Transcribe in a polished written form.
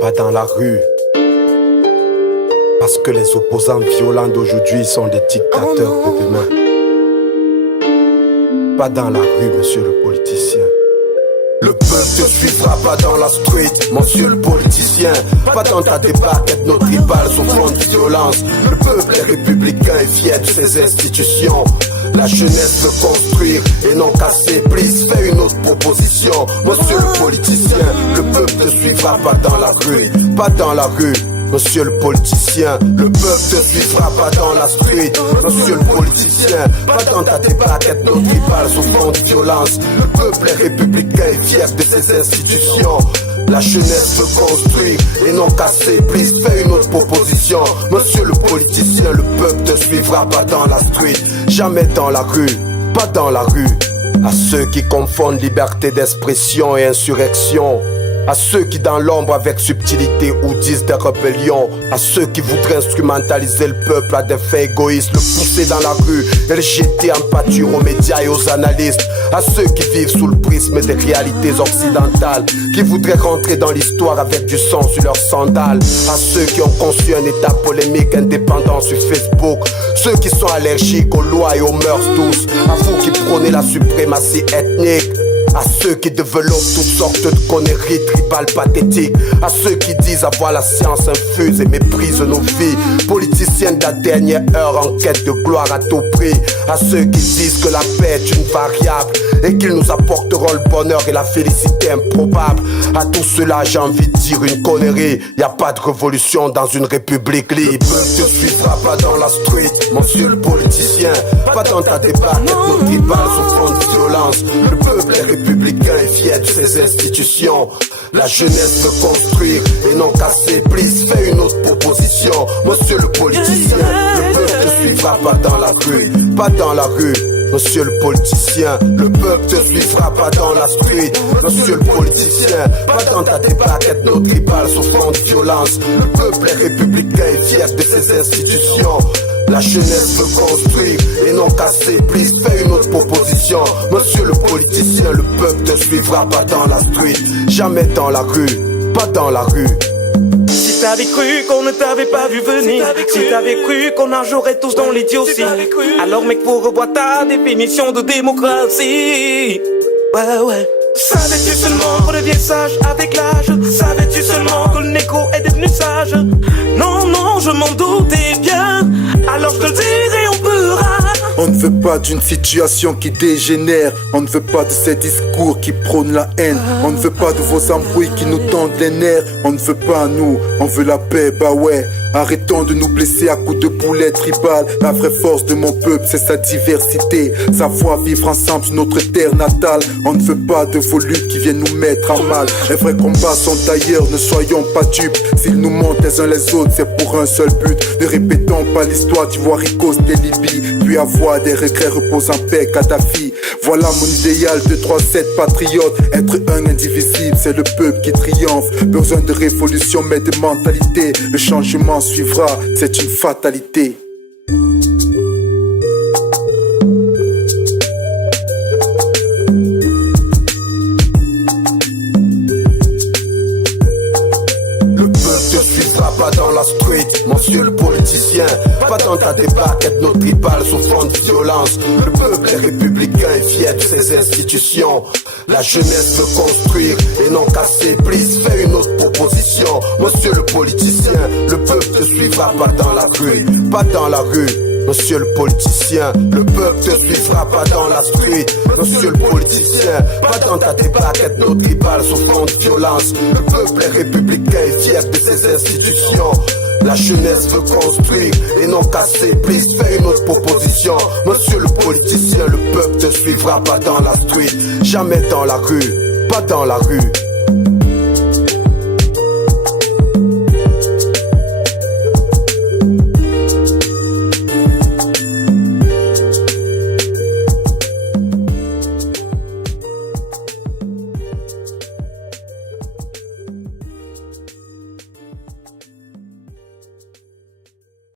pas dans la rue. Parce que les opposants violents d'aujourd'hui sont des dictateurs de demain. Pas dans la rue, monsieur le politicien. Le peuple te suivra pas dans la street, monsieur le politicien. Pas dans ta débarque ethno-tribale sous fond de violence. Le peuple est républicain et fier de ses institutions. La jeunesse veut construire et non casser. Please, fais une autre proposition, monsieur le politicien. Le peuple te suivra pas dans la rue, pas dans la rue. Monsieur le politicien, le peuple te suivra pas dans la street. Monsieur le politicien, pas dans ta débarque ethno-tribale sous fond de violence. Le peuple est républicain et fier de ses institutions. La jeunesse veut construire et non casser. Please, fais une autre proposition, monsieur le politicien. Le peuple te suivra pas dans la street, jamais dans la rue, pas dans la rue. À ceux qui confondent liberté d'expression et insurrection, à ceux qui dans l'ombre avec subtilité ou disent des rébellions, à ceux qui voudraient instrumentaliser le peuple à des fins égoïstes, le pousser dans la rue et le jeter en pâture aux médias et aux analystes, à ceux qui vivent sous le prisme des réalités occidentales, qui voudraient rentrer dans l'histoire avec du sang sur leurs sandales, à ceux qui ont conçu un état polémique indépendant sur Facebook, ceux qui sont allergiques aux lois et aux mœurs douces, à vous qui prônez la suprématie ethnique, à ceux qui développent toutes sortes de conneries tribales pathétiques, à ceux qui disent avoir la science infuse et méprisent nos vies, politiciens de la dernière heure en quête de gloire à tout prix, à ceux qui disent que la paix est une variable et qu'ils nous apporteront le bonheur et la félicité improbable. À tout cela j'ai envie de dire une connerie, y a pas de révolution dans une république libre. Le peuple te suivra pas dans la street, monsieur le politicien, pas dans ta débarque ethno-tribale sous fond de violence. Le peuple est républicain et fier de ses institutions. La jeunesse veut construire et non casser. Please, fais une autre proposition, monsieur le politicien. Le peuple te suivra pas dans la rue, pas dans la rue. Monsieur le politicien, le peuple te suivra pas dans la street. Monsieur le politicien, pas dans ta débarque ethno-tribale sous fond de violence. Le peuple est républicain et fier de ses institutions. La jeunesse veut construire et non casser. Please, fais une autre proposition, monsieur le politicien. Le peuple te suivra pas dans la street, jamais dans la rue, pas dans la rue. Si t'avais cru qu'on ne t'avait pas vu venir, si t'avais cru qu'on nagerait tous dans l'idiotie, alors mec faut revoir ta définition de démocratie. Ouais. Savais-tu seulement qu'on devient sage avec l'âge? Savais-tu seulement que le négro est devenu sage? Non, je m'en doutais bien, alors je te le dirai, on pourra. On ne veut pas d'une situation qui dégénère. On ne veut pas de ces discours qui prônent la haine. On ne veut pas de vos embrouilles qui nous tendent les nerfs. On ne veut pas nous, on veut la paix, bah ouais. Arrêtons de nous blesser à coups de boulet tribal. La vraie force de mon peuple, c'est sa diversité, sa foi vivre ensemble sur notre terre natale. On ne veut pas de vos luttes qui viennent nous mettre à mal. Les vrais combats sont ailleurs, ne soyons pas dupes. S'ils nous montent les uns les autres, c'est pour un seul but. Ne répétons pas l'histoire d'Ivoire Coast et Libye, puis avoir des regrets, repose en paix, Kadhafi. Voilà mon idéal, 2-3-7 patriotes. Être un indivisible, c'est le peuple qui triomphe. Besoin de révolution mais de mentalité. Le changement suivra, c'est une fatalité. Pas dans la street, monsieur le politicien, pas dans ta débarque ethno-tribale sous fond de violence. Le peuple est républicain et fier de ses institutions. La jeunesse veut construire et non casser. Please, fais une autre proposition, monsieur le politicien. Le peuple te suivra pas dans la rue, pas dans la rue. Monsieur le politicien, le peuple te suivra pas dans la street. Monsieur le politicien, pas dans ta débarque ethno-tribale sous fond de violence. Le peuple est républicain et fier de ses institutions. La jeunesse veut construire et non casser. Please, fais une autre proposition, monsieur le politicien. Le peuple te suivra pas dans la street, jamais dans la rue, pas dans la rue.